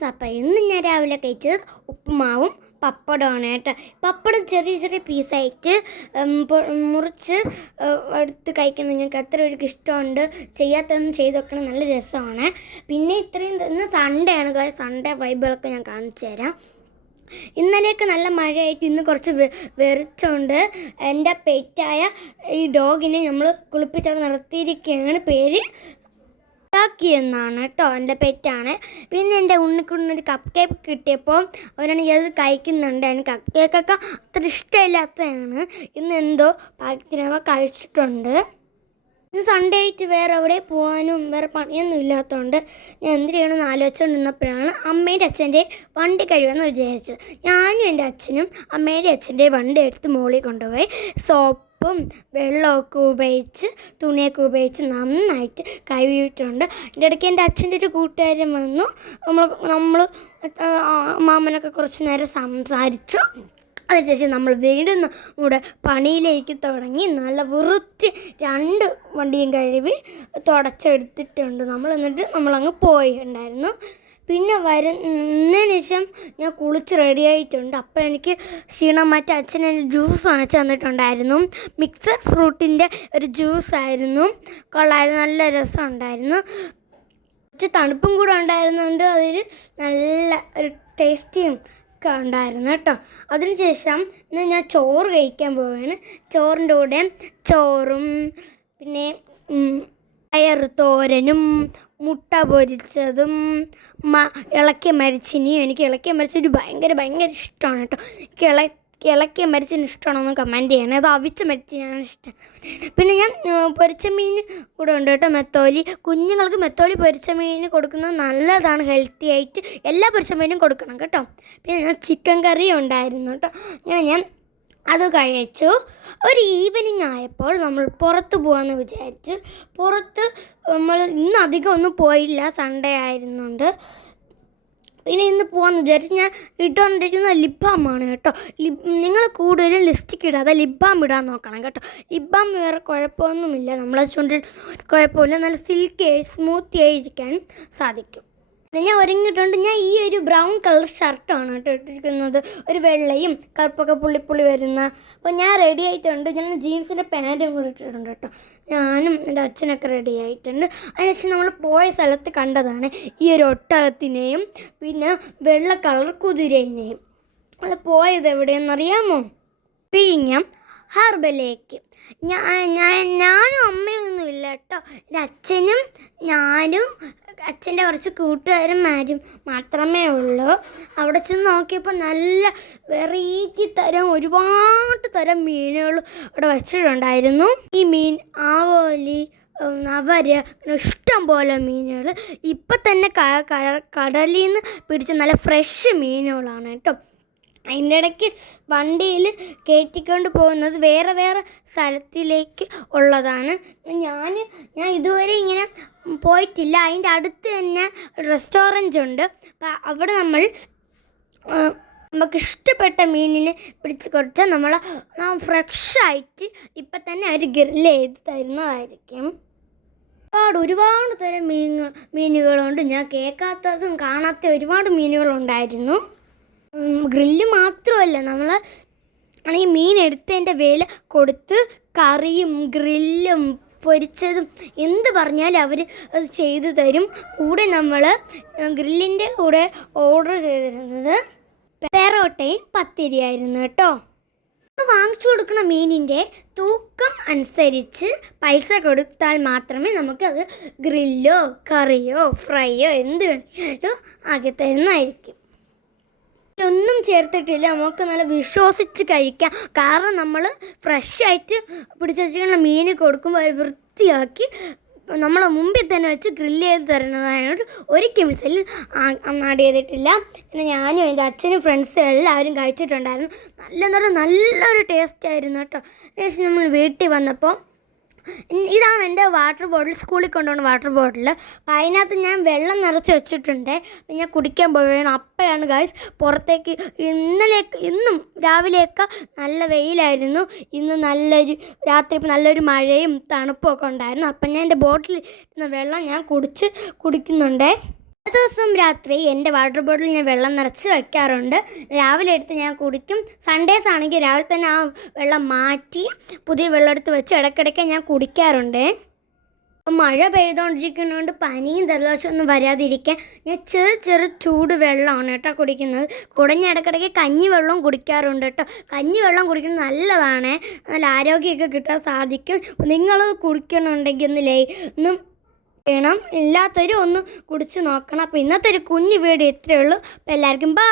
Friends, അപ്പം ഇന്ന് ഞാൻ രാവിലെ കഴിച്ചത് ഉപ്പുമാവും പപ്പടമാണ് കേട്ടോ. പപ്പടം ചെറിയ ചെറിയ പീസായിട്ട് മുറിച്ച് എടുത്ത് കഴിക്കുന്നത് നിങ്ങൾക്ക് എത്ര പേർക്ക് ഇഷ്ടമുണ്ട്. ചെയ്യാത്തൊന്നും ചെയ്ത് വെക്കണം, നല്ല രസമാണ്. പിന്നെ ഇന്ന് സൺഡേ ആണ്, സൺഡേ വൈബുകളൊക്കെ ഞാൻ കാണിച്ചു തരാം. ഇന്നലെയൊക്കെ നല്ല മഴയായിട്ട് ഇന്ന് കുറച്ച് വെറിച്ചുകൊണ്ട് എൻ്റെ പെറ്റായ ഈ ഡോഗിനെ നമ്മൾ കുളിപ്പിച്ചവിടെ നിർത്തിയിരിക്കുകയാണ്. പേര് എന്നാണ് കേട്ടോ, എൻ്റെ പെറ്റാണ്. പിന്നെ എൻ്റെ ഉണ്ണിക്കുണ്ണൊരു കപ്പ് കേക്ക് കിട്ടിയപ്പോൾ അവനാണെങ്കിൽ അത് കഴിക്കുന്നുണ്ട്. അതിന് കപ്പ് കേക്കൊക്കെ അത്ര ഇഷ്ടമില്ലാത്തതാണ്. ഇന്ന് എന്തോ പാകത്തിനവ കഴിച്ചിട്ടുണ്ട്. ഇന്ന് സൺഡേ ആയിട്ട് വേറെ എവിടെ പോകാനും വേറെ പണിയൊന്നും ഇല്ലാത്തതുകൊണ്ട് ഞാൻ എന്ത് ചെയ്യണമെന്ന് ആലോചിച്ചുകൊണ്ടിരുന്നപ്പോഴാണ് അമ്മേൻ്റെ അച്ഛൻ്റെ വണ്ടി കഴിയുമെന്ന് വിചാരിച്ചത്. ഞാനും എൻ്റെ അച്ഛനും അമ്മേൻ്റെ അച്ഛൻ്റെ വണ്ടി എടുത്ത് മോളിൽ കൊണ്ടുപോയി സോപ്പും വെള്ളമൊക്കെ ഉപയോഗിച്ച് തുണിയൊക്കെ ഉപയോഗിച്ച് നന്നായിട്ട് കഴുകിയിട്ടുണ്ട്. അതിൻ്റെ ഇടയ്ക്ക് എൻ്റെ അച്ഛൻ്റെ ഒരു കൂട്ടുകാരൻ വന്നു. നമ്മൾ മാമനൊക്കെ കുറച്ച് നേരം സംസാരിച്ചു. അതിനുശേഷം നമ്മൾ വീണ്ടും കൂടെ പണിയിലേക്ക് തുടങ്ങി. നല്ല വൃത്തി 2 വണ്ടിയും കഴുകി തുടച്ചെടുത്തിട്ടുണ്ട് എന്നിട്ട് നമ്മളങ്ങ് പോയിട്ടുണ്ടായിരുന്നു. പിന്നെ വരുന്നതിന് ശേഷം ഞാൻ കുളിച്ച് റെഡിയായിട്ടുണ്ട്. അപ്പോൾ എനിക്ക് ക്ഷീണം മാറ്റി അച്ഛൻ എൻ്റെ ജ്യൂസ് വാങ്ങിച്ച് തന്നിട്ടുണ്ടായിരുന്നു. മിക്സർ ഫ്രൂട്ടിൻ്റെ ഒരു ജ്യൂസായിരുന്നു, കൊള്ളായിരുന്നു, നല്ല രസം ഉണ്ടായിരുന്നു. കുറച്ച് തണുപ്പും കൂടെ ഉണ്ടായിരുന്നുണ്ട്, അതിൽ നല്ല ഒരു ടേസ്റ്റിയും ഒക്കെ ഉണ്ടായിരുന്നു കേട്ടോ. അതിനുശേഷം ഇന്ന് ഞാൻ ചോറ് കഴിക്കാൻ പോവുകയാണ്. ചോറിൻ്റെ കൂടെ ചോറും പിന്നെ പയർ തോരനും മുട്ട പൊരിച്ചതും ഇളക്കിയ മരിച്ചിനിയും. എനിക്ക് ഇളക്കിയ മരിച്ചൊരു ഭയങ്കര ഇഷ്ടമാണ് കേട്ടോ. ഇളക്കിയ മരിച്ചിന് ഇഷ്ടമാണോന്ന് കമൻറ്റ് ചെയ്യണം. അത് അവിച്ച മരിച്ചിനാണ് ഇഷ്ടം. പിന്നെ ഞാൻ പൊരിച്ച മീൻ കൂടെ ഉണ്ട് കേട്ടോ, മെത്തോലി. കുഞ്ഞുങ്ങൾക്ക് മെത്തോലി പൊരിച്ച മീൻ കൊടുക്കുന്നത് നല്ലതാണ്, ഹെൽത്തി ആയിട്ട്. എല്ലാ പൊരിച്ച മീനും കൊടുക്കണം കേട്ടോ. പിന്നെ ഞാൻ ചിക്കൻ കറി ഉണ്ടായിരുന്നു കേട്ടോ. അങ്ങനെ ഞാൻ അത് കഴിച്ചു. ഒരു ഈവനിങ് ആയപ്പോൾ നമ്മൾ പുറത്ത് പോകാമെന്ന് വിചാരിച്ചു. പുറത്ത് നമ്മൾ ഇന്ന് അധികം ഒന്നും പോയില്ല, സൺഡേ ആയിരുന്നുണ്ട്. പിന്നെ ഇന്ന് പോകാമെന്ന് വിചാരിച്ച് ഞാൻ ഇട്ടുകൊണ്ടിരിക്കുന്ന ലിപ് ബാമാണ് കേട്ടോ. നിങ്ങൾ കൂടുതലും ലിപ്സ്റ്റിക് ഇടാതെ ലിപ് ബാം ഇടാൻ നോക്കണം കേട്ടോ. ലിപ് ബാം വേറെ കുഴപ്പമൊന്നുമില്ല, നമ്മളെ ചുണ്ടിൽ കുഴപ്പമില്ല, നല്ല സിൽക്കി സ്മൂത്തി ആയിരിക്കാനും സാധിക്കും. ഞാൻ ഒരുങ്ങിയിട്ടുണ്ട്. ഞാൻ ഈ ഒരു ബ്രൗൺ കളർ ഷർട്ടാണ് കേട്ടോ ഇട്ടിരിക്കുന്നത്, ഒരു വെള്ളയും കറുപ്പൊക്കെ പുള്ളി വരുന്ന. അപ്പോൾ ഞാൻ റെഡി ആയിട്ടുണ്ട്. ഞാൻ ജീൻസിൻ്റെ പാൻറ്റും കൂടി ഇട്ടിട്ടുണ്ട് കേട്ടോ. ഞാനും എൻ്റെ അച്ഛനൊക്കെ റെഡി ആയിട്ടുണ്ട്. അതിനുശേഷം നമ്മൾ പോയ സ്ഥലത്ത് കണ്ടതാണ് ഈ ഒരു ഒട്ടകത്തിനെയും പിന്നെ വെള്ള കളർ കുതിരേനെയും. നമ്മൾ പോയത് എവിടെയെന്നറിയാമോ? വിഴിഞ്ഞം ഹാർബറിലേക്ക്. ഞാനും അമ്മയൊന്നും ഇല്ല കേട്ടോ. എൻ്റെ അച്ഛനും ഞാനും അച്ഛൻ്റെ കുറച്ച് കൂട്ടുകാരന്മാരും മാത്രമേ ഉള്ളൂ. അവിടെ ചെന്ന് നോക്കിയപ്പോൾ നല്ല വെറൈറ്റി ഒരുപാട് തരം മീനുകൾ അവിടെ വെച്ചിട്ടുണ്ടായിരുന്നു. ഈ മീൻ ആവോലി, അവര്, ഇഷ്ടം പോലെ മീനുകൾ ഇപ്പം തന്നെ കടലിൽ നിന്ന് പിടിച്ച നല്ല ഫ്രഷ് മീനുകളാണ് കേട്ടോ. അതിൻ്റെ ഇടയ്ക്ക് വണ്ടിയിൽ കയറ്റിക്കൊണ്ട് പോകുന്നത് വേറെ സ്ഥലത്തിലേക്ക് ഉള്ളതാണ്. ഞാൻ ഇതുവരെ ഇങ്ങനെ പോയിട്ടില്ല. അതിൻ്റെ അടുത്ത് തന്നെ റെസ്റ്റോറൻറ്റ് ഉണ്ട്. അപ്പം അവിടെ നമുക്ക് ഇഷ്ടപ്പെട്ട മീനിനെ പിടിച്ച് കുറച്ച് നമ്മൾ ഫ്രഷായിട്ട് ഇപ്പം തന്നെ അവർ ഗ്രില്ല് ചെയ്ത് തരുന്നതായിരിക്കും. ഒരുപാട് തരം മീനുകളുണ്ട്. ഞാൻ കേൾക്കാത്തതും കാണാത്ത ഒരുപാട് മീനുകളുണ്ടായിരുന്നു. ഗ്രില്ല് മാത്രമല്ല, നമ്മൾ ഈ മീൻ എടുത്തതിൻ്റെ വില കൊടുത്ത് കറിയും ഗ്രില്ലും പൊരിച്ചതും എന്ത് പറഞ്ഞാലും അവർ അത് ചെയ്തു തരും. കൂടെ നമ്മൾ ഗ്രില്ലിൻ്റെ കൂടെ ഓർഡർ ചെയ്തിരുന്നത് പെറോട്ടയും പത്തിരിയായിരുന്നു കേട്ടോ. വാങ്ങിച്ചു കൊടുക്കുന്ന മീനിൻ്റെ തൂക്കം അനുസരിച്ച് പൈസ കൊടുത്താൽ മാത്രമേ നമുക്കത് ഗ്രില്ലോ കറിയോ ഫ്രൈയോ എന്ത് വേണമെങ്കിലും ആക്കി തരുന്നതായിരിക്കും. ഒന്നും ചേർത്തിട്ടില്ല, നമുക്ക് നല്ല വിശ്വസിച്ച് കഴിക്കാം. കാരണം നമ്മൾ ഫ്രഷായിട്ട് പിടിച്ച് വെച്ചിരിക്കുന്ന മീൻ കൊടുക്കുമ്പോൾ അവർ വൃത്തിയാക്കി നമ്മളെ മുമ്പിൽ തന്നെ വെച്ച് ഗ്രില്ല് ചെയ്ത് തരുന്നതായതുകൊണ്ട് ഒരു കെമിക്കലും ആഡ് ചെയ്തിട്ടില്ല. പിന്നെ ഞാനും എൻ്റെ അച്ഛനും ഫ്രണ്ട്സും എല്ലാവരും കഴിച്ചിട്ടുണ്ടായിരുന്നു. നല്ലൊരു ടേസ്റ്റ് ആയിരുന്നു കേട്ടോ. ശേഷം നമ്മൾ വീട്ടിൽ വന്നപ്പോൾ ഇതാണ് എൻ്റെ വാട്ടർ ബോട്ടിൽ, സ്കൂളിൽ കൊണ്ടുപോകുന്ന വാട്ടർ ബോട്ടിൽ. അപ്പം അതിനകത്ത് ഞാൻ വെള്ളം നിറച്ച് വെച്ചിട്ടുണ്ട്. ഞാൻ കുടിക്കാൻ പോവുകയാണ്. അപ്പോഴാണ് ഗൈസ് പുറത്തേക്ക് ഇന്നും രാവിലെയൊക്കെ നല്ല വെയിലായിരുന്നു. ഇന്ന് രാത്രി നല്ലൊരു മഴയും തണുപ്പും ഒക്കെ ഉണ്ടായിരുന്നു. അപ്പം ഞാൻ എൻ്റെ ബോട്ടിൽ വെള്ളം ഞാൻ കുടിക്കുന്നുണ്ടേ. അടുത്ത ദിവസം രാത്രി എൻ്റെ വാട്ടർ ബോട്ടിൽ ഞാൻ വെള്ളം നിറച്ച് വയ്ക്കാറുണ്ട്. രാവിലെ എടുത്ത് ഞാൻ കുടിക്കും. സൺഡേസ് ആണെങ്കിൽ രാവിലെ തന്നെ ആ വെള്ളം മാറ്റി പുതിയ വെള്ളം എടുത്ത് വെച്ച് ഇടയ്ക്കിടയ്ക്ക് ഞാൻ കുടിക്കാറുണ്ട്. മഴ പെയ്തുകൊണ്ടിരിക്കുന്നതുകൊണ്ട് പനിയും ജലദോഷമൊന്നും വരാതിരിക്കാൻ ഞാൻ ചെറു ചൂട് വെള്ളമാണ് കേട്ടോ കുടിക്കുന്നത്. കൂടെ ഞാൻ ഇടയ്ക്കിടയ്ക്ക് കഞ്ഞിവെള്ളവും കുടിക്കാറുണ്ട് കേട്ടോ. കഞ്ഞിവെള്ളം കുടിക്കുന്നത് നല്ലതാണ്, നല്ല ആരോഗ്യമൊക്കെ കിട്ടാൻ സാധിക്കും. നിങ്ങൾ കുടിക്കണമെന്നുണ്ടെങ്കിൽ ഒന്നും വേണം, ഇല്ലാത്തവരും ഒന്ന് കുടിച്ച് നോക്കണം. അപ്പോൾ ഇന്നത്തെ ഒരു കുഞ്ഞു വീഡിയോ ഇത്രയേ ഉള്ളൂ. അപ്പോൾ എല്ലാവർക്കും ബൈ.